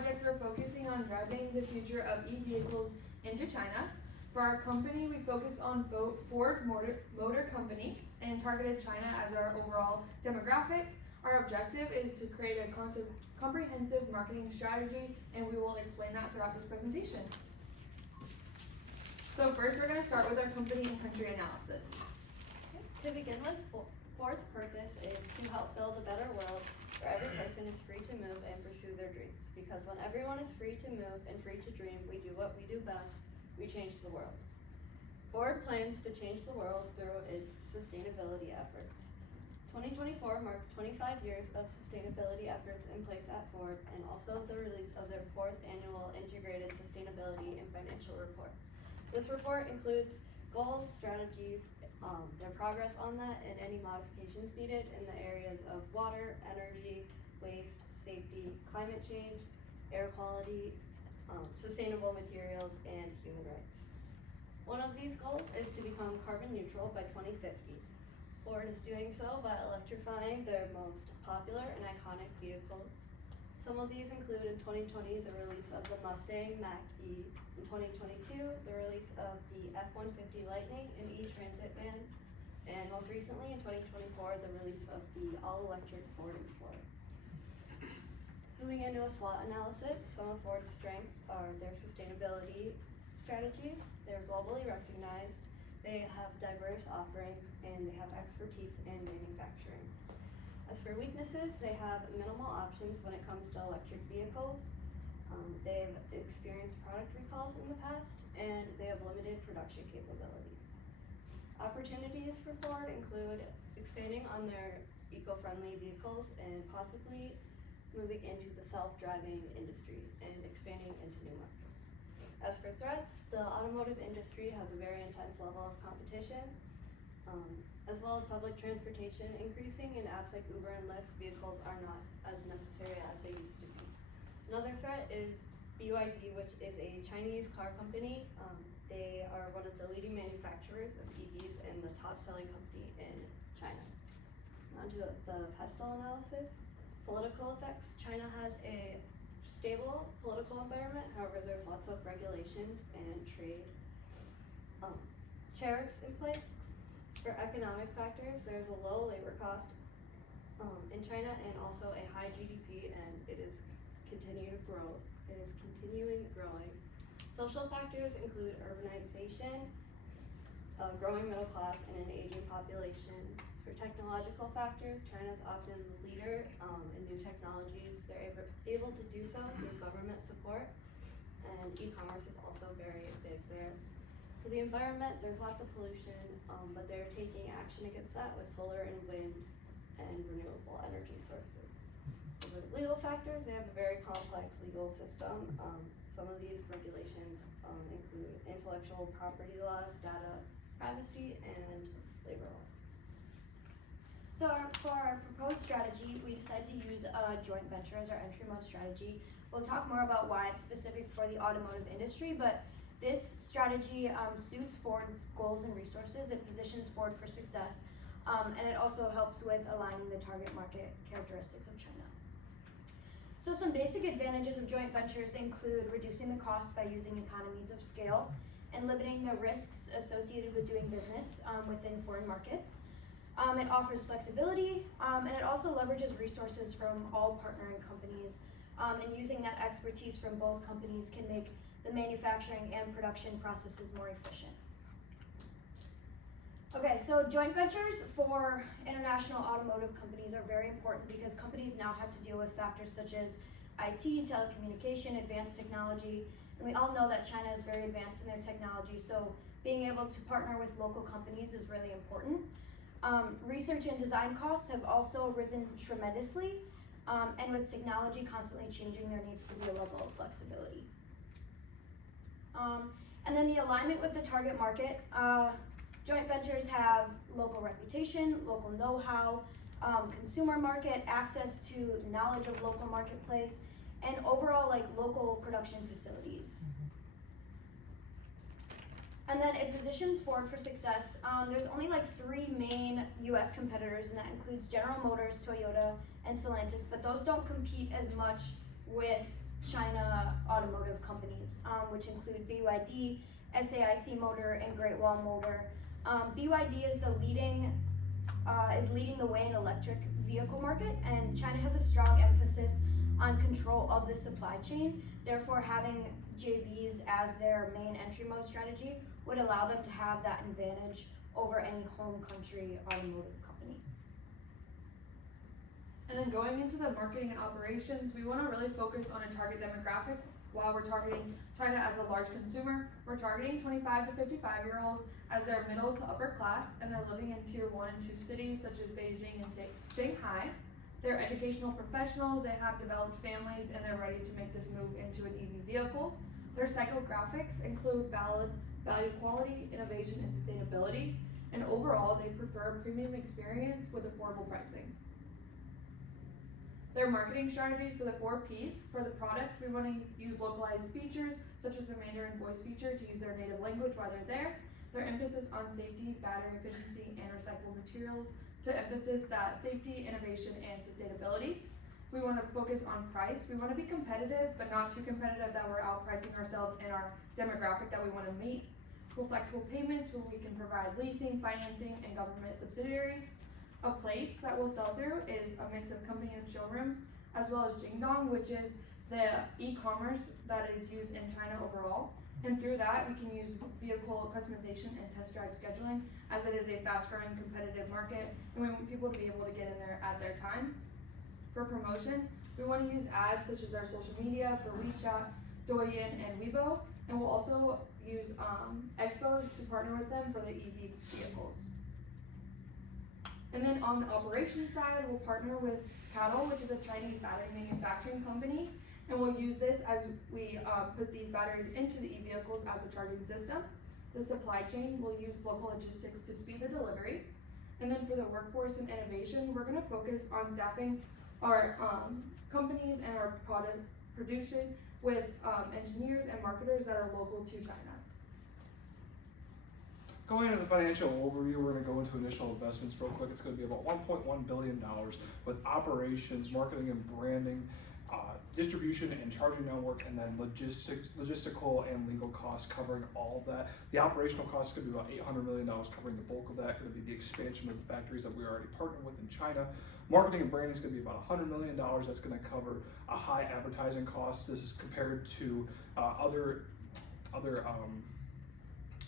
project, we're focusing on driving the future of e-vehicles into China. For our company, we focus on Ford Motor Company and targeted China as our overall demographic. Our objective is to create a comprehensive marketing strategy, and we will explain that throughout this presentation. So first, we're going to start with our company and country analysis. To begin with, Ford's purpose is to help build a better world where every person is free to move and pursue their dreams. Because when everyone is free to move and free to dream, we do what we do best, we change the world. Ford plans to change the world through its sustainability efforts. 2024 marks 25 years of sustainability efforts in place at Ford, and also the release of their 4th annual Integrated Sustainability and Financial Report. This report includes goals, strategies, their progress on that, and any modifications needed in the areas of water, energy, waste, safety, climate change, air quality, sustainable materials, and human rights. One of these goals is to become carbon neutral by 2050. Ford is doing so by electrifying their most popular and iconic vehicles. Some of these include in 2020 the release of the Mustang Mach-E, in 2022 the release of the F-150 Lightning and E-Transit van, and most recently in 2024 the release of the all-electric Ford Explorer. Moving into a SWOT analysis, some of Ford's strengths are their sustainability strategies. They're globally recognized, they have diverse offerings, and they have expertise in manufacturing. As for weaknesses, they have minimal options when it comes to electric vehicles. They've experienced product recalls in the past, and they have limited production capabilities. Opportunities for Ford include expanding on their eco-friendly vehicles and possibly moving into the self-driving industry and expanding into new markets. As for threats, the automotive industry has a very intense level of competition, as well as public transportation increasing, and apps like Uber and Lyft vehicles are not as necessary as they used to be. Another threat is BYD, which is a Chinese car company. They are one of the leading manufacturers of EVs and the top selling company in China. On to the pestle analysis. Political effects. China has a stable political environment, however there's lots of regulations and trade tariffs in place. For economic factors, there's a low labor cost in China and also a high GDP, and it is continuing growing. Social factors include urbanization, growing middle class, and an aging population. For technological factors, China is often the leader in new technologies. They're able to do so through government support, and e-commerce is also very big there. For the environment, there's lots of pollution, but they're taking action against that with solar and wind and renewable energy sources. For the legal factors, they have a very complex legal system. Some of these regulations include intellectual property laws, data privacy, and labor laws. So for our proposed strategy, we decided to use a joint venture as our entry mode strategy. We'll talk more about why it's specific for the automotive industry, but this strategy suits Ford's goals and resources. It positions Ford for success, and it also helps with aligning the target market characteristics of China. So some basic advantages of joint ventures include reducing the cost by using economies of scale and limiting the risks associated with doing business within foreign markets. It offers flexibility, and it also leverages resources from all partnering companies, and using that expertise from both companies can make the manufacturing and production processes more efficient. Okay, so joint ventures for international automotive companies are very important because companies now have to deal with factors such as IT, telecommunication, advanced technology, and we all know that China is very advanced in their technology, so being able to partner with local companies is really important. Research and design costs have also risen tremendously, and with technology constantly changing, there needs to be a level of flexibility. And then the alignment with the target market. Joint ventures have local reputation, local know-how, consumer market, access to knowledge of local marketplace, and overall local production facilities. And then it positions Ford for success. There's only 3 main US competitors, and that includes General Motors, Toyota, and Stellantis, but those don't compete as much with China automotive companies, which include BYD, SAIC Motor, and Great Wall Motor. BYD is leading the way in electric vehicle market, and China has a strong emphasis on control of the supply chain. Therefore, having JVs as their main entry mode strategy would allow them to have that advantage over any home country automotive company. And then going into the marketing and operations, we want to really focus on a target demographic. While we're targeting China as a large consumer, we're targeting 25 to 55-year-olds as they're middle to upper class, and they're living in tier 1 and 2 cities such as Beijing and Shanghai. They're educational professionals, they have developed families, and they're ready to make this move into an EV vehicle. Their psychographics include value, quality, innovation, and sustainability. And overall, they prefer a premium experience with affordable pricing. Their marketing strategies for the 4 Ps. For the product, we want to use localized features, such as the Mandarin voice feature, to use their native language while they're there. Their emphasis on safety, battery efficiency, and recyclable materials, to emphasize that safety, innovation, and sustainability. We want to focus on price. We want to be competitive, but not too competitive that we're outpricing ourselves in our demographic that we want to meet. With flexible payments, where we can provide leasing, financing, and government subsidiaries. A place that we'll sell through is a mix of company-owned showrooms, as well as Jingdong, which is the e-commerce that is used in China overall. And through that, we can use vehicle customization and test drive scheduling, as it is a fast-growing competitive market, and we want people to be able to get in there at their time. For promotion, we want to use ads such as their social media for WeChat, Douyin, and Weibo, and we'll also use expos to partner with them for the EV vehicles. And then on the operations side, we'll partner with CATL, which is a Chinese battery manufacturing company, and we'll use this as we put these batteries into the e-vehicles as a charging system. The supply chain will use local logistics to speed the delivery. And then for the workforce and innovation, we're going to focus on staffing our companies and our product production with engineers and marketers that are local to China. Going into the financial overview, we're going to go into initial investments real quick. It's going to be about $1.1 billion with operations, marketing and branding, distribution and charging network, and then logistical and legal costs covering all of that. The operational costs could be about $800 million covering the bulk of that. Going to be the expansion of the factories that we already partnered with in China. Marketing and branding is going to be about $100 million. That's going to cover a high advertising cost. This is compared to other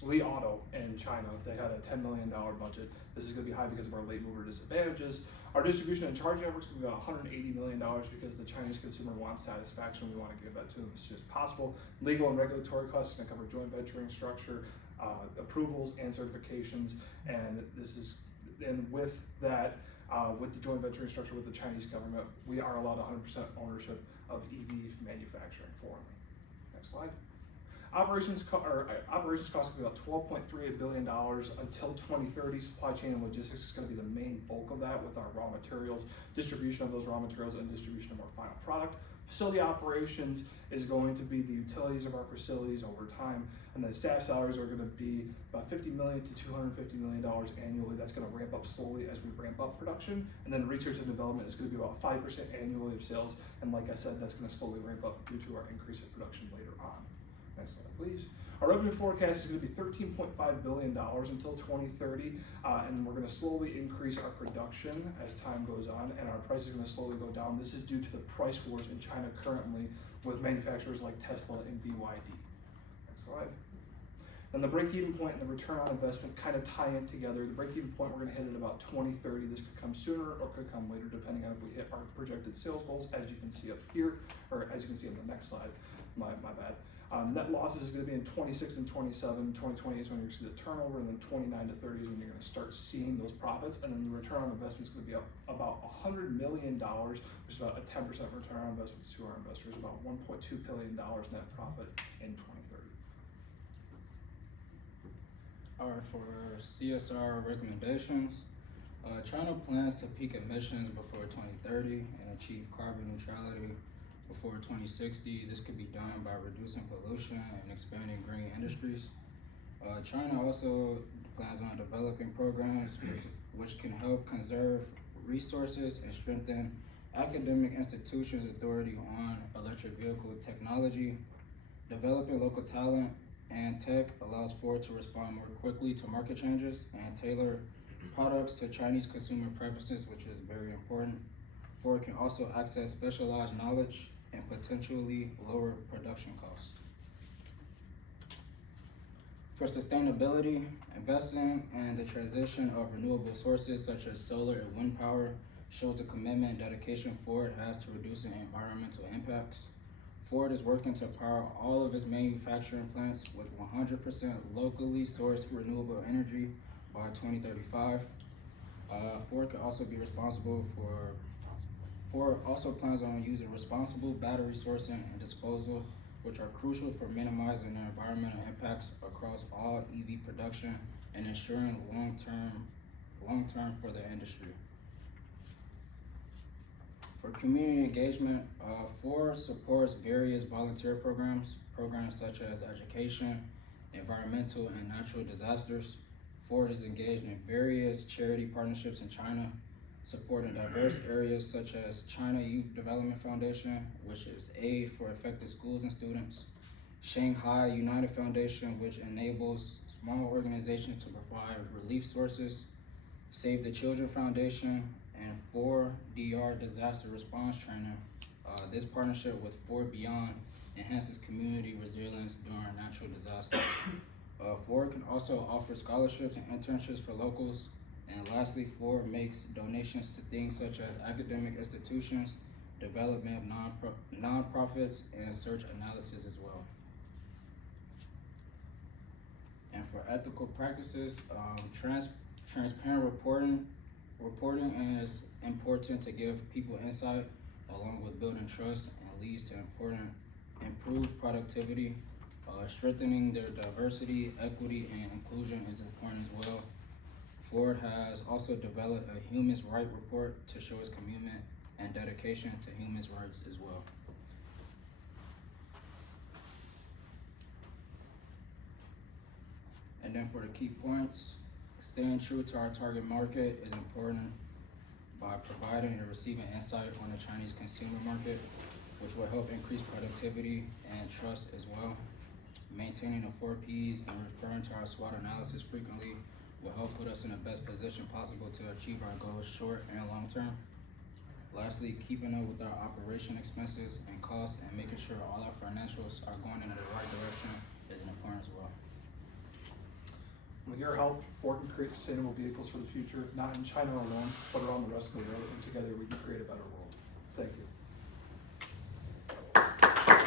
Li Auto in China. They had a $10 million budget. This is going to be high because of our late mover disadvantages. Our distribution and charging network is going to be about $180 million because the Chinese consumer wants satisfaction. We want to give that to them as soon as possible. Legal and regulatory costs are going to cover joint venturing structure, approvals and certifications, and with that, with the joint venturing structure with the Chinese government, we are allowed 100% ownership of EV manufacturing for them. Next slide. Operations costs will be about $12.38 billion until 2030. Supply chain and logistics is going to be the main bulk of that, with our raw materials, distribution of those raw materials, and distribution of our final product. Facility operations is going to be the utilities of our facilities over time, and then staff salaries are going to be about $50 million to $250 million annually. That's going to ramp up slowly as we ramp up production, and then research and development is going to be about 5% annually of sales, and like I said, that's going to slowly ramp up due to our increase in production later on. Next slide, please. Our revenue forecast is going to be $13.5 billion until 2030, and we're going to slowly increase our production as time goes on, and our price is going to slowly go down. This is due to the price wars in China currently with manufacturers like Tesla and BYD. Next slide. And the break-even point and the return on investment kind of tie in together. The break-even point we're going to hit at about 2030. This could come sooner or could come later, depending on if we hit our projected sales goals, as you can see up here, or as you can see on the next slide. My bad. Net losses is going to be in 26 and 27. 2020 is when you're going to see the turnover, and then 29 to 30 is when you're going to start seeing those profits. And then the return on investment is going to be about $100 million, which is about a 10% return on investments to our investors, about $1.2 billion net profit in 2030. All right, for CSR recommendations, China plans to peak emissions before 2030 and achieve carbon neutrality before 2060. This could be done by reducing pollution and expanding green industries. China also plans on developing programs which can help conserve resources and strengthen academic institutions' authority on electric vehicle technology. Developing local talent and tech allows Ford to respond more quickly to market changes and tailor products to Chinese consumer preferences, which is very important. Ford can also access specialized knowledge and potentially lower production costs. For sustainability, investing in the transition of renewable sources such as solar and wind power shows the commitment and dedication Ford has to reducing environmental impacts. Ford is working to power all of its manufacturing plants with 100% locally sourced renewable energy by 2035. Ford can also be responsible for Ford also plans on using responsible battery sourcing and disposal, which are crucial for minimizing the environmental impacts across all EV production and ensuring long-term for the industry. For community engagement, Ford supports various volunteer programs such as education, environmental and natural disasters. Ford is engaged in various charity partnerships in China, supporting diverse areas such as China Youth Development Foundation, which is aid for affected schools and students, Shanghai United Foundation, which enables small organizations to provide relief sources, Save the Children Foundation, and 4DR Disaster Response Training. This partnership with Ford Beyond enhances community resilience during natural disasters. Ford can also offer scholarships and internships for locals. And lastly, Ford makes donations to things such as academic institutions, development of nonprofits, and search analysis as well. And for ethical practices, transparent reporting is important to give people insight, along with building trust, and leads to improved productivity. Strengthening their diversity, equity, and inclusion is important as well. Ford has also developed a human rights report to show its commitment and dedication to human rights as well. And then for the key points, staying true to our target market is important by providing and receiving insight on the Chinese consumer market, which will help increase productivity and trust as well. Maintaining the 4 Ps and referring to our SWOT analysis frequently will help put us in the best position possible to achieve our goals short and long term. Lastly, keeping up with our operation expenses and costs and making sure all our financials are going in the right direction is important as well. With your help, Ford can create sustainable vehicles for the future, not in China alone, but around the rest of the world, and together we can create a better world. Thank you.